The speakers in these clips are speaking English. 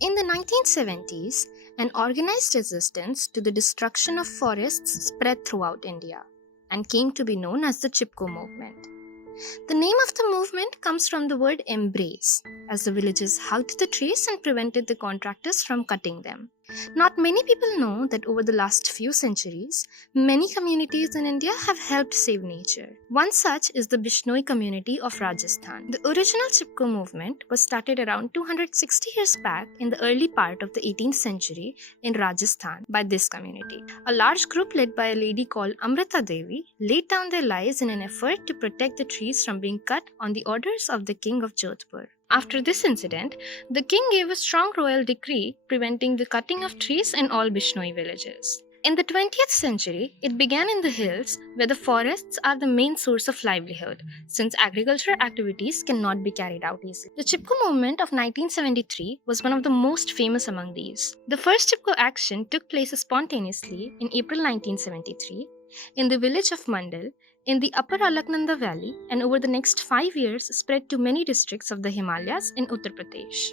In the 1970s, an organized resistance to the destruction of forests spread throughout India and came to be known as the Chipko movement. The name of the movement comes from the word embrace, as the villagers hugged the trees and prevented the contractors from cutting them. Not many people know that over the last few centuries, many communities in India have helped save nature. One such is the Bishnoi community of Rajasthan. The original Chipko movement was started around 260 years back in the early part of the 18th century in Rajasthan by this community. A large group led by a lady called Amrita Devi laid down their lives in an effort to protect the trees from being cut on the orders of the king of Jodhpur. After this incident, the king gave a strong royal decree preventing the cutting of trees in all Bishnoi villages. In the 20th century, it began in the hills where the forests are the main source of livelihood, since agricultural activities cannot be carried out easily. The Chipko movement of 1973 was one of the most famous among these. The first Chipko action took place spontaneously in April 1973 in the village of Mandal, in the upper Alaknanda valley, and over the next 5 years spread to many districts of the Himalayas in Uttar Pradesh.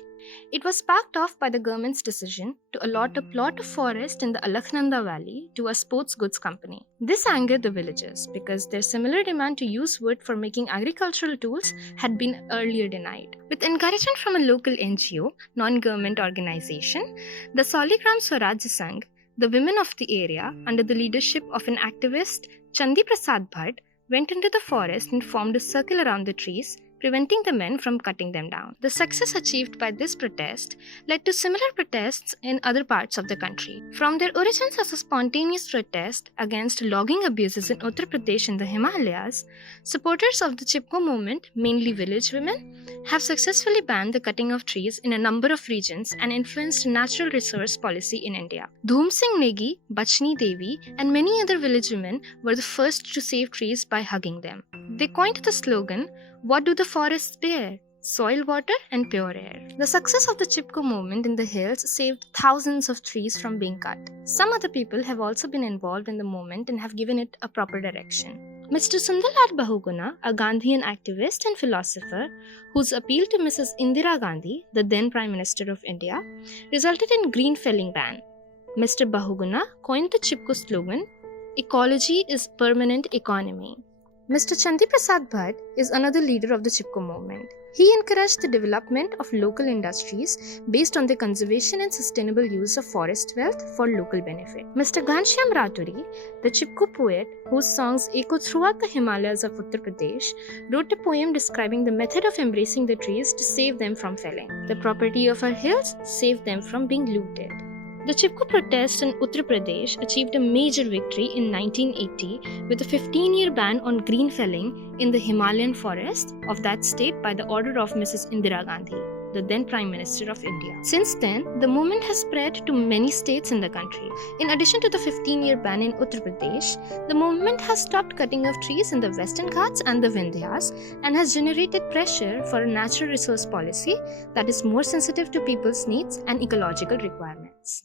It was sparked off by the government's decision to allot a plot of forest in the Alaknanda valley to a sports goods company. This angered the villagers because their similar demand to use wood for making agricultural tools had been earlier denied. With encouragement from a local NGO, non-government organization, the Dasholi Gram Swarajya Sangh, the women of the area, under the leadership of an activist, Chandi Prasad Bhatt, went into the forest and formed a circle around the trees, preventing the men from cutting them down. The success achieved by this protest led to similar protests in other parts of the country. From their origins as a spontaneous protest against logging abuses in Uttar Pradesh and the Himalayas, supporters of the Chipko movement, mainly village women, have successfully banned the cutting of trees in a number of regions and influenced natural resource policy in India. Dhoom Singh Negi, Bachni Devi, and many other village women were the first to save trees by hugging them. They coined the slogan, "What do the forests bear? Soil, water, and pure air." The success of the Chipko movement in the hills saved thousands of trees from being cut. Some other people have also been involved in the movement and have given it a proper direction. Mr. Sunadarlal Bahuguna, a Gandhian activist and philosopher whose appeal to Mrs. Indira Gandhi, the then Prime Minister of India, resulted in green felling ban. Mr. Bahuguna coined the Chipko slogan, "Ecology is permanent economy." Mr. Chandi Prasad Bhatt is another leader of the Chipko movement. He encouraged the development of local industries based on the conservation and sustainable use of forest wealth for local benefit. Mr. Ghanshyam Raturi, the Chipko poet whose songs echo throughout the Himalayas of Uttar Pradesh, wrote a poem describing the method of embracing the trees to save them from felling. The property of our hills saved them from being looted. The Chipko protest in Uttar Pradesh achieved a major victory in 1980 with a 15-year ban on green felling in the Himalayan forest of that state by the order of Mrs. Indira Gandhi, the then Prime Minister of India. Since then, the movement has spread to many states in the country. In addition to the 15-year ban in Uttar Pradesh, the movement has stopped cutting of trees in the Western Ghats and the Vindhyas and has generated pressure for a natural resource policy that is more sensitive to people's needs and ecological requirements.